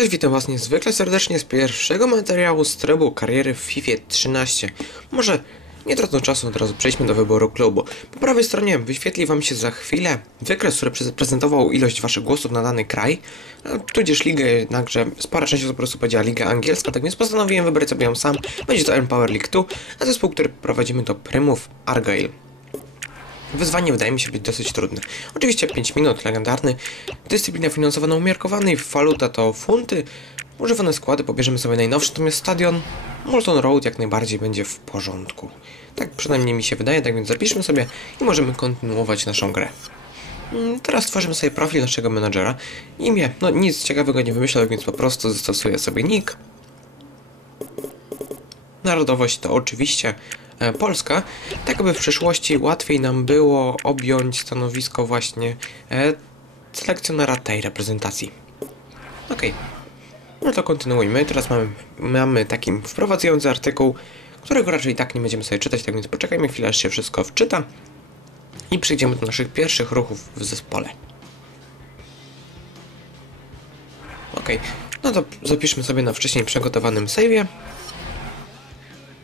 Cześć, witam was niezwykle serdecznie z pierwszego materiału z trybu kariery w FIFA 13. Może nie tracąc czasu, od razu przejdźmy do wyboru klubu. Po prawej stronie wyświetli wam się za chwilę wykres, który prezentował ilość waszych głosów na dany kraj, a tudzież ligę, jednakże spora część osób po prostu powiedziała Liga Angielska, tak więc postanowiłem wybrać sobie ją sam. Będzie to Empower League 2, a zespół, który prowadzimy to Prymów Argyle. Wyzwanie wydaje mi się być dosyć trudne. Oczywiście 5 minut, legendarny. Dyscyplina finansowana umiarkowany, waluta to funty. Używane składy pobierzemy sobie najnowsze, natomiast stadion Molton Road jak najbardziej będzie w porządku. Tak przynajmniej mi się wydaje, tak więc zapiszmy sobie i możemy kontynuować naszą grę. Mm, Teraz tworzymy sobie profil naszego menadżera. Imię, no nic ciekawego nie wymyślę, więc po prostu zastosuję sobie nick. Narodowość to oczywiście Polska, tak aby w przyszłości łatwiej nam było objąć stanowisko właśnie e, selekcjonera tej reprezentacji. Okej, no to kontynuujmy. Teraz mamy, mamy taki wprowadzający artykuł, którego raczej tak nie będziemy sobie czytać, tak więc poczekajmy chwilę, aż się wszystko wczyta i przejdziemy do naszych pierwszych ruchów w zespole. Okej, no to zapiszmy sobie na wcześniej przygotowanym save'ie.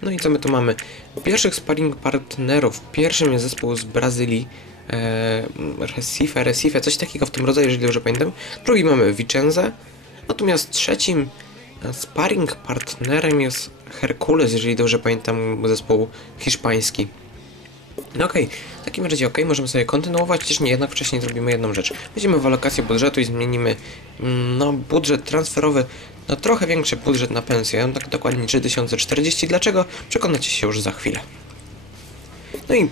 No i co my tu mamy? Pierwszych sparring partnerów. Pierwszym jest zespół z Brazylii. E, Recife, Recife, coś takiego w tym rodzaju, jeżeli dobrze pamiętam. Drugi mamy Vicenzę. Natomiast trzecim e, sparring partnerem jest Herkules, jeżeli dobrze pamiętam, zespół hiszpański. No okej, w takim razie okej, możemy sobie kontynuować, chociaż nie, jednak wcześniej zrobimy jedną rzecz. Weźmiemy w alokację budżetu i zmienimy mm, no, budżet transferowy na trochę większy budżet na pensję, tak dokładnie 3040. Dlaczego? Przekonacie się już za chwilę. No i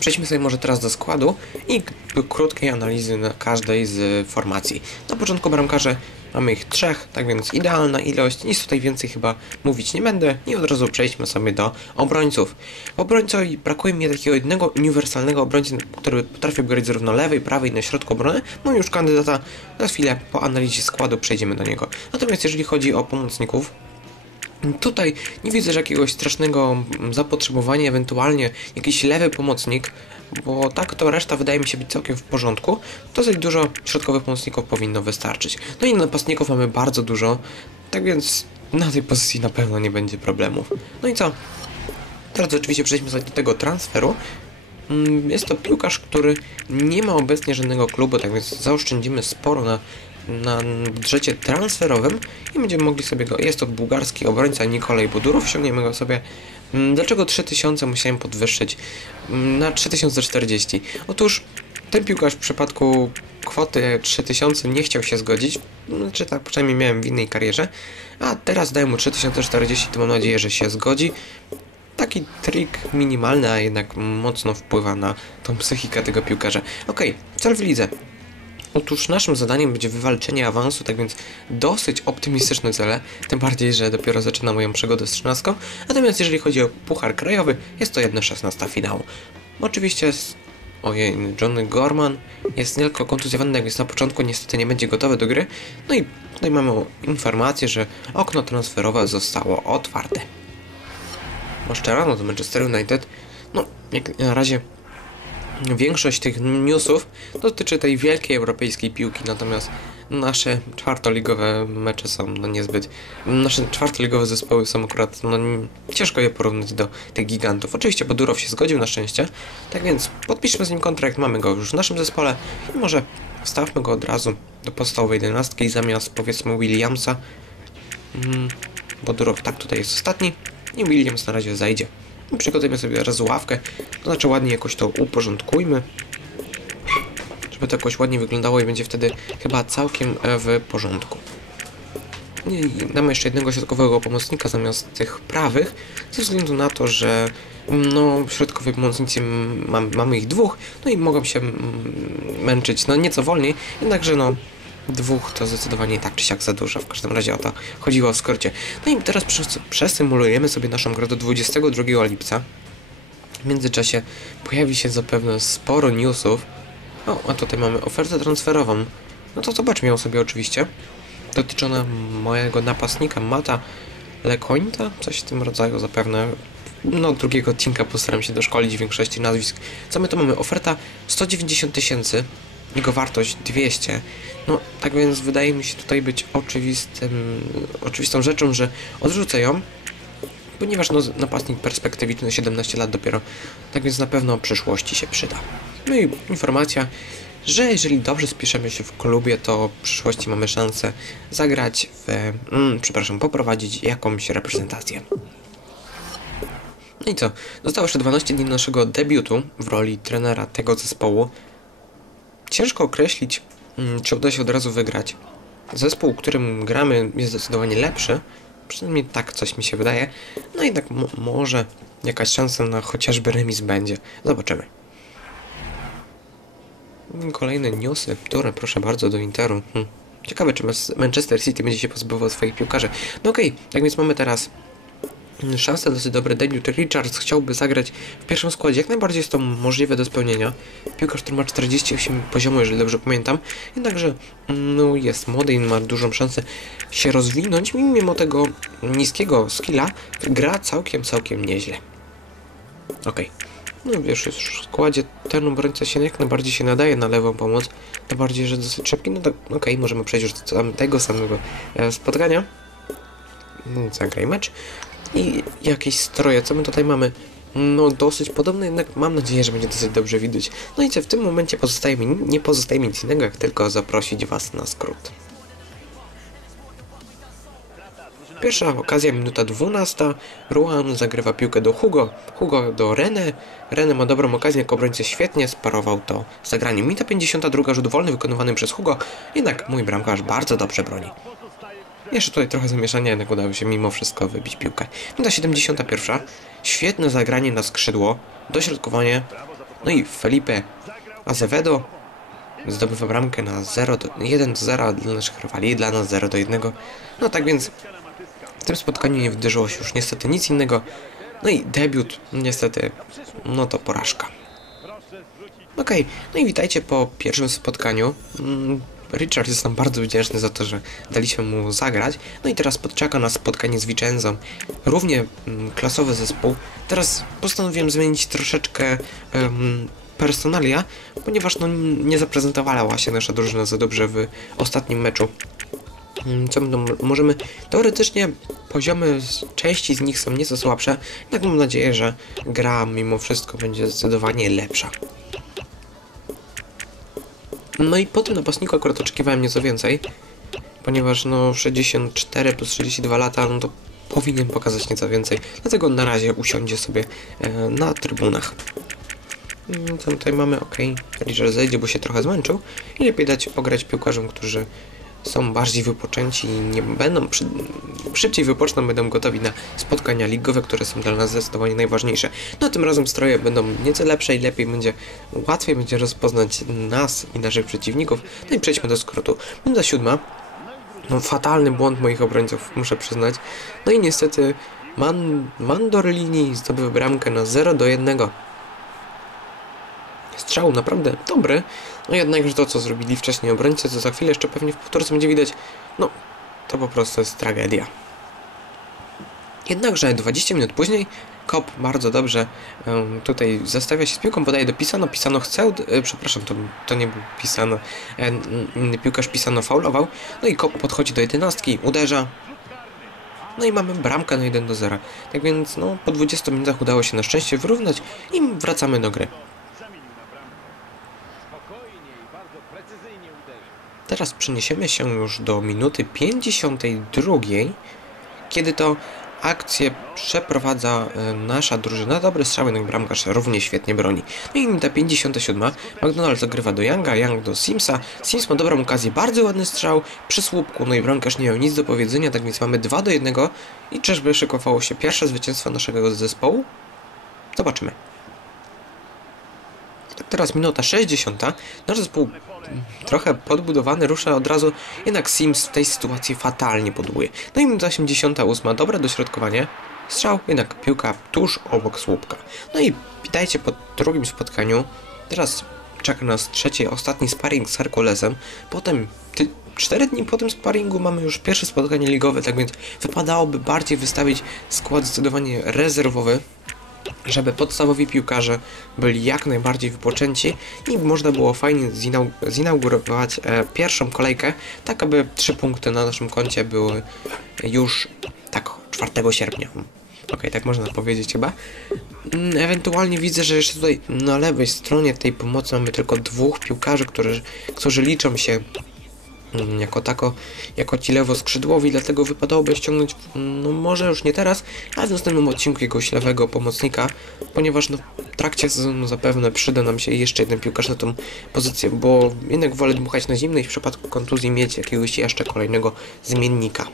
przejdźmy sobie może teraz do składu i krótkiej analizy na każdej z formacji. Na początku bramkarze mamy ich trzech, tak więc idealna ilość, nic tutaj więcej chyba mówić nie będę i od razu przejdźmy sobie do obrońców. W obrońcowi brakuje mi takiego jednego uniwersalnego obrońcy, który potrafi grać zarówno lewej, prawej, na środku obrony. Mam już kandydata, za chwilę po analizie składu przejdziemy do niego. Natomiast jeżeli chodzi o pomocników, Tutaj nie widzę jakiegoś strasznego zapotrzebowania, ewentualnie jakiś lewy pomocnik, bo tak to reszta wydaje mi się być całkiem w porządku. Dosyć dużo środkowych pomocników powinno wystarczyć. No i napastników mamy bardzo dużo, tak więc na tej pozycji na pewno nie będzie problemów. No i co? Teraz oczywiście przejdźmy do tego transferu. Mm, Jest to piłkarz, który nie ma obecnie żadnego klubu, tak więc zaoszczędzimy sporo na, na budżecie transferowym i będziemy mogli sobie go. Jest to bułgarski obrońca Nikolaj Budurów, ściągniemy go sobie. Mm, Dlaczego 3000 musiałem podwyższyć mm, na 3040? Otóż ten piłkarz w przypadku kwoty 3000 nie chciał się zgodzić, znaczy tak przynajmniej miałem w innej karierze, a teraz daję mu 3040, to mam nadzieję, że się zgodzi taki trik minimalny, a jednak mocno wpływa na tą psychikę tego piłkarza. Okej, cel w lidze. Otóż naszym zadaniem będzie wywalczenie awansu, tak więc dosyć optymistyczne cele, tym bardziej, że dopiero zaczyna moją przygodę z 13. Natomiast jeżeli chodzi o puchar krajowy, jest to 1-16 finału. Oczywiście jest... Ojej, Johnny Gorman jest tylko kontuzjowany, tak więc na początku niestety nie będzie gotowy do gry. No i tutaj mamy informację, że okno transferowe zostało otwarte. Maszczerano do Manchester United. No, jak na razie większość tych newsów dotyczy tej wielkiej europejskiej piłki, natomiast nasze czwartoligowe mecze są no niezbyt... Nasze czwartoligowe zespoły są akurat, no ciężko je porównać do tych gigantów. Oczywiście Bodurow się zgodził na szczęście, tak więc podpiszmy z nim kontrakt, mamy go już w naszym zespole i może wstawmy go od razu do podstawowej jedenastki zamiast powiedzmy Williamsa. Mm, Bodurow tak tutaj jest ostatni i Williams na razie zajdzie. Przygotujmy sobie teraz ławkę, to znaczy ładnie jakoś to uporządkujmy, żeby to jakoś ładnie wyglądało i będzie wtedy chyba całkiem e, w porządku. I damy jeszcze jednego środkowego pomocnika zamiast tych prawych, ze względu na to, że mm, no, środkowi pomocnicy mam, mamy ich dwóch, no i mogą się mm, męczyć no nieco wolniej, jednakże no dwóch to zdecydowanie tak czy siak za dużo, w każdym razie o to chodziło w skrócie. No i teraz przes- przesymulujemy sobie naszą grę do 22 lipca. W międzyczasie pojawi się zapewne sporo newsów. O, a tutaj mamy ofertę transferową. No to zobaczmy ją sobie oczywiście. Dotycząca mojego napastnika Mata Lekońta, coś w tym rodzaju zapewne. No, drugiego tinka postaram się doszkolić większości nazwisk. Co my tu mamy? Oferta 190 tysięcy jego wartość 200. No, tak więc wydaje mi się tutaj być oczywistym, oczywistą rzeczą, że odrzucę ją, ponieważ no, napastnik perspektywiczny 17 lat dopiero, tak więc na pewno przyszłości się przyda. No i informacja, że jeżeli dobrze spiszemy się w klubie, to w przyszłości mamy szansę zagrać w, mm, przepraszam, poprowadzić jakąś reprezentację. No i co? Zostało jeszcze 12 dni naszego debiutu w roli trenera tego zespołu. Ciężko określić, mm, czy uda się od razu wygrać. Zespół, którym gramy, jest zdecydowanie lepszy. Przynajmniej tak coś mi się wydaje. No jednak mo- może jakaś szansa na chociażby remis będzie. Zobaczymy. Kolejne newsy, które proszę bardzo do Interu. Hm. Ciekawe, czy Manchester City będzie się pozbywał swoich piłkarzy. No okej, tak więc mamy teraz mm, szansę dosyć dobry debiut. Richards chciałby zagrać w pierwszym składzie. Jak najbardziej jest to możliwe do spełnienia. Piłkarz, który ma 48 poziomu, jeżeli dobrze pamiętam. Jednakże mm, no, jest młody i ma dużą szansę się rozwinąć. Mimo tego niskiego skilla gra całkiem, całkiem nieźle. Okej. No wiesz, już w składzie ten obrońca się jak najbardziej się nadaje na lewą pomoc. Tym bardziej, że dosyć szybki. No tak, okej, możemy przejść już do tego samego e, spotkania. No, Zagraj mecz. I jakieś stroje, co my tutaj mamy? No dosyć podobne, jednak mam nadzieję, że będzie dosyć dobrze widać. No i co, w tym momencie pozostaje mi, nie pozostaje mi nic innego, jak tylko zaprosić Was na skrót. Pierwsza okazja, minuta 12. Ruan zagrywa piłkę do Hugo. Hugo do Rene. Rene ma dobrą okazję, jako obrońca świetnie sparował to zagranie. Minuta 52, rzut wolny wykonywany przez Hugo. Jednak mój bramkarz bardzo dobrze broni. Jeszcze tutaj trochę zamieszania, jednak udało się mimo wszystko wybić piłkę. Minuta 71. Świetne zagranie na skrzydło. Dośrodkowanie. No i Felipe Azevedo zdobywa bramkę na 0 do 1 do 0 dla naszych rywali, dla nas 0 do 1. No tak więc w tym spotkaniu nie wydarzyło się już niestety nic innego. No i debiut, niestety, no to porażka. Okej, no i witajcie po pierwszym spotkaniu. Richard jest nam bardzo wdzięczny za to, że daliśmy mu zagrać. No i teraz podczeka nas spotkanie z Vicenzą. Równie mm, klasowy zespół. Teraz postanowiłem zmienić troszeczkę personalia, ponieważ no, nie zaprezentowała się nasza drużyna za dobrze w ostatnim meczu. Mm, co będą, możemy teoretycznie poziomy części z nich są nieco słabsze, jednak mam nadzieję, że gra mimo wszystko będzie zdecydowanie lepsza. No i po tym napastniku akurat oczekiwałem nieco więcej, ponieważ no 64 plus 32 lata, no to powinien pokazać nieco więcej, dlatego na razie usiądzie sobie e, na trybunach. Co tutaj mamy? Ok, Richard zejdzie, bo się trochę zmęczył i lepiej dać pograć piłkarzom, którzy są bardziej wypoczęci i nie będą przy, szybciej wypoczną, będą gotowi na spotkania ligowe, które są dla nas zdecydowanie najważniejsze. No tym razem stroje będą nieco lepsze i lepiej będzie, łatwiej będzie rozpoznać nas i naszych przeciwników. No i przejdźmy do skrótu. Minuta siódma. No fatalny błąd moich obrońców, muszę przyznać. No i niestety Man, Mandorlini zdobywa bramkę na 0 do 1. Strzał naprawdę dobry, no jednakże to, co zrobili wcześniej obrońcy, co za chwilę jeszcze pewnie w powtórce będzie widać, no to po prostu jest tragedia. Jednakże 20 minut później Kop bardzo dobrze em, tutaj zastawia się z piłką, podaje do Pisano, Pisano chce, e, przepraszam, to, to nie był Pisano, e, inny piłkarz Pisano faulował, no i Kop podchodzi do jedenastki, uderza, no i mamy bramkę na 1 do 0. Tak więc no, po 20 minutach udało się na szczęście wyrównać i wracamy do gry. Teraz przeniesiemy się już do minuty 52, kiedy to akcję przeprowadza e, nasza drużyna. Dobry strzał, jednak bramkarz równie świetnie broni. No i minuta 57. McDonald zagrywa do Younga, Young do Simsa. Sims ma dobrą okazję, bardzo ładny strzał przy słupku, no i bramkarz nie miał nic do powiedzenia, tak więc mamy 2 do 1 i czyżby szykowało się pierwsze zwycięstwo naszego zespołu? Zobaczymy. Tak teraz minuta 60. Nasz zespół trochę podbudowany rusza od razu, jednak Sims w tej sytuacji fatalnie podłuje. No i minuta 88. Dobre dośrodkowanie. Strzał, jednak piłka tuż obok słupka. No i witajcie po drugim spotkaniu. Teraz czeka nas trzeci, ostatni sparring z Herkulesem. Potem, ty, cztery dni po tym sparingu mamy już pierwsze spotkanie ligowe, tak więc wypadałoby bardziej wystawić skład zdecydowanie rezerwowy. Żeby podstawowi piłkarze byli jak najbardziej wypoczęci i można było fajnie zinau zinaugurować e, pierwszą kolejkę, tak aby trzy punkty na naszym koncie były już tak 4 sierpnia. Okej, tak można powiedzieć chyba. Mm, Ewentualnie widzę, że jeszcze tutaj na lewej stronie tej pomocy mamy tylko dwóch piłkarzy, którzy, którzy liczą się jako tako, jako ci lewo-skrzydłowi, dlatego wypadałoby ściągnąć, mm, no może już nie teraz, ale w następnym odcinku jakiegoś lewego pomocnika, ponieważ no, w trakcie sezonu zapewne przyda nam się jeszcze jeden piłkarz na tą pozycję, bo jednak wolę dmuchać na zimno i w przypadku kontuzji mieć jakiegoś jeszcze kolejnego zmiennika.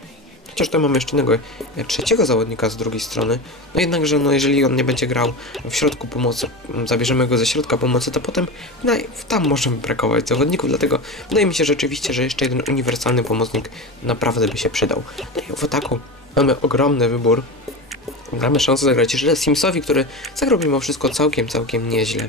Chociaż tu mamy jeszcze innego e, trzeciego zawodnika z drugiej strony. No jednakże, no jeżeli on nie będzie grał w środku pomocy, zabierzemy go ze środka pomocy, to potem no, tam możemy brakować zawodników, dlatego wydaje mi się rzeczywiście, że jeszcze jeden uniwersalny pomocnik naprawdę by się przydał. No w ataku mamy ogromny wybór. Mamy szansę zagrać jeszcze Simsowi, który zagrał mimo wszystko całkiem, całkiem nieźle.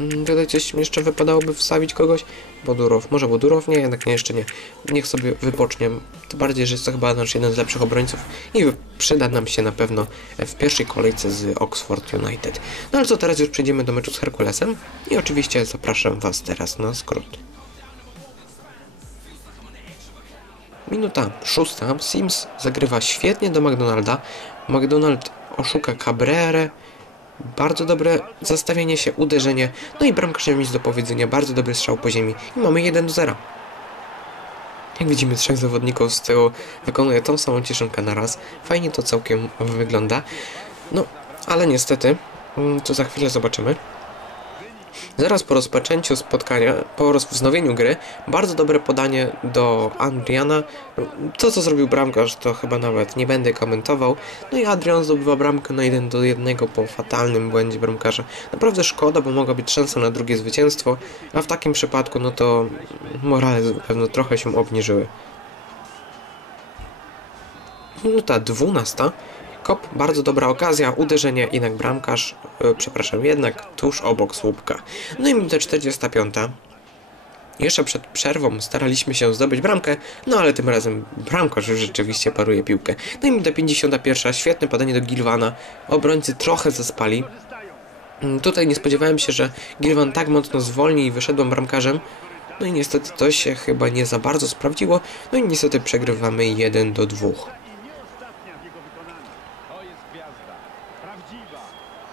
Mm, Tutaj coś jeszcze wypadałoby wstawić kogoś? Bodurow. Może Bodurow? Nie, jednak nie, jeszcze nie. Niech sobie wypocznie. Bardziej, że jest to chyba nasz jeden z lepszych obrońców i przyda nam się na pewno w pierwszej kolejce z Oxford United. No ale co, teraz już przejdziemy do meczu z Herkulesem i oczywiście zapraszam Was teraz na skrót. Minuta szósta. Sims zagrywa świetnie do McDonalda. McDonald oszuka Cabrera. Bardzo dobre zastawienie się, uderzenie. No i bramkarz nie ma nic do powiedzenia. Bardzo dobry strzał po ziemi. I mamy 1 do 0. Jak widzimy, trzech zawodników z tyłu wykonuje tą samą cieszynkę na raz. Fajnie to całkiem wygląda. No, ale niestety, mm, to za chwilę zobaczymy. Zaraz po rozpoczęciu spotkania, po wznowieniu gry, bardzo dobre podanie do Adriana. To, co zrobił bramkarz, to chyba nawet nie będę komentował. No i Adrian zdobywa bramkę na 1 do 1 po fatalnym błędzie bramkarza. Naprawdę szkoda, bo mogła być szansa na drugie zwycięstwo, a w takim przypadku, no to morale pewno trochę się obniżyły. Minuta 12. Kop, bardzo dobra okazja, uderzenie, jednak bramkarz, e, przepraszam, jednak tuż obok słupka. No i minuta 45. Jeszcze przed przerwą staraliśmy się zdobyć bramkę, no ale tym razem bramkarz już rzeczywiście paruje piłkę. No i minuta 51. Świetne podanie do Gilwana. Obrońcy trochę zaspali. Mm, Tutaj nie spodziewałem się, że Gilvan tak mocno zwolni i wyszedłem bramkarzem. No i niestety to się chyba nie za bardzo sprawdziło. No i niestety przegrywamy 1 do 2. Ostatnia w jego wykonaniu. To jest gwiazda. Prawdziwa,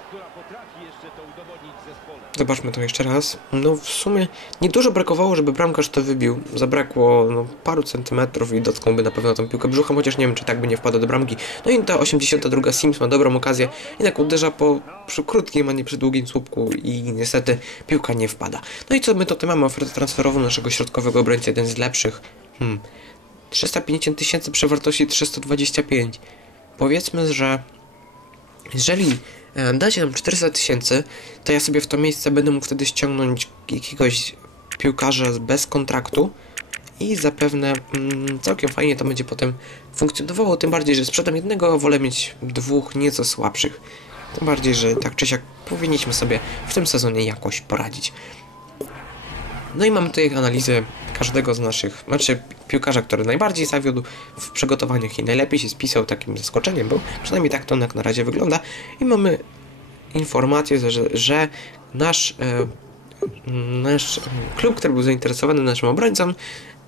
która potrafi jeszcze to udowodnić zespole. Zobaczmy to jeszcze raz. No w sumie niedużo brakowało, żeby bramkarz to wybił. Zabrakło no, paru centymetrów i dotknąłby na pewno tą piłkę brzuchem, chociaż nie wiem, czy tak by nie wpadł do bramki. No i ta 82 Sims ma dobrą okazję, jednak uderza po przy krótkim, a nie przy długim słupku i niestety piłka nie wpada. No i co my tutaj mamy? Ofertę transferową naszego środkowego obrońcy, jeden z lepszych. Hmm. 350 tysięcy przy wartości 325. Powiedzmy, że jeżeli e, dacie nam 400 tysięcy, to ja sobie w to miejsce będę mógł wtedy ściągnąć jakiegoś piłkarza bez kontraktu i zapewne mm, całkiem fajnie to będzie potem funkcjonowało, tym bardziej, że sprzedam jednego, wolę mieć dwóch nieco słabszych. Tym bardziej, że tak czy siak powinniśmy sobie w tym sezonie jakoś poradzić. No i mamy tutaj analizę każdego z naszych, znaczy piłkarza, który najbardziej zawiódł w przygotowaniach i najlepiej się spisał, takim zaskoczeniem był. Przynajmniej tak to jak na razie wygląda. I mamy informację, że, że nasz, e, nasz klub, który był zainteresowany naszym obrońcą,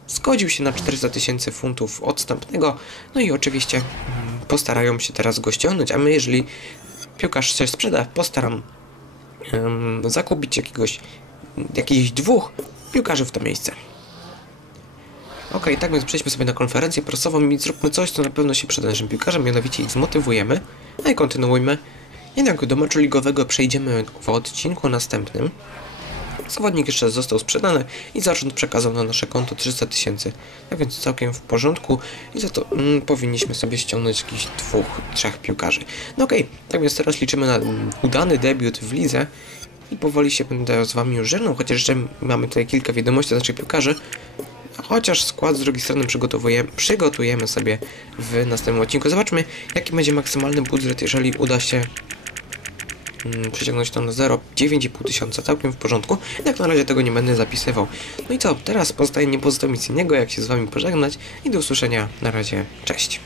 zgodził się na 400 tysięcy funtów odstępnego. No i oczywiście mm, postarają się teraz go ściągnąć, a my jeżeli piłkarz coś sprzeda, postaram em, zakupić jakiegoś, jakichś dwóch piłkarzy w to miejsce. Okej, tak więc przejdźmy sobie na konferencję prasową i zróbmy coś, co na pewno się przyda naszym piłkarzom, mianowicie ich zmotywujemy. No i kontynuujmy. Jednak do meczu ligowego przejdziemy w odcinku następnym. Zawodnik jeszcze został sprzedany i zarząd przekazał na nasze konto 300 tysięcy. Tak więc całkiem w porządku i za to mm, powinniśmy sobie ściągnąć jakichś dwóch, trzech piłkarzy. No okej, tak więc teraz liczymy na mm, udany debiut w lidze i powoli się będę z wami już żegnał, chociaż jeszcze mamy tutaj kilka wiadomości od naszych piłkarzy. Chociaż skład z drugiej strony przygotowujemy, przygotujemy sobie w następnym odcinku. Zobaczmy, jaki będzie maksymalny budżet, jeżeli uda się mm, przeciągnąć to na 0, 9,5 tysiąca, całkiem w porządku. Jak na razie tego nie będę zapisywał. No i co, teraz pozostaje nie pozostaje nic innego, jak się z wami pożegnać i do usłyszenia. Na razie, cześć.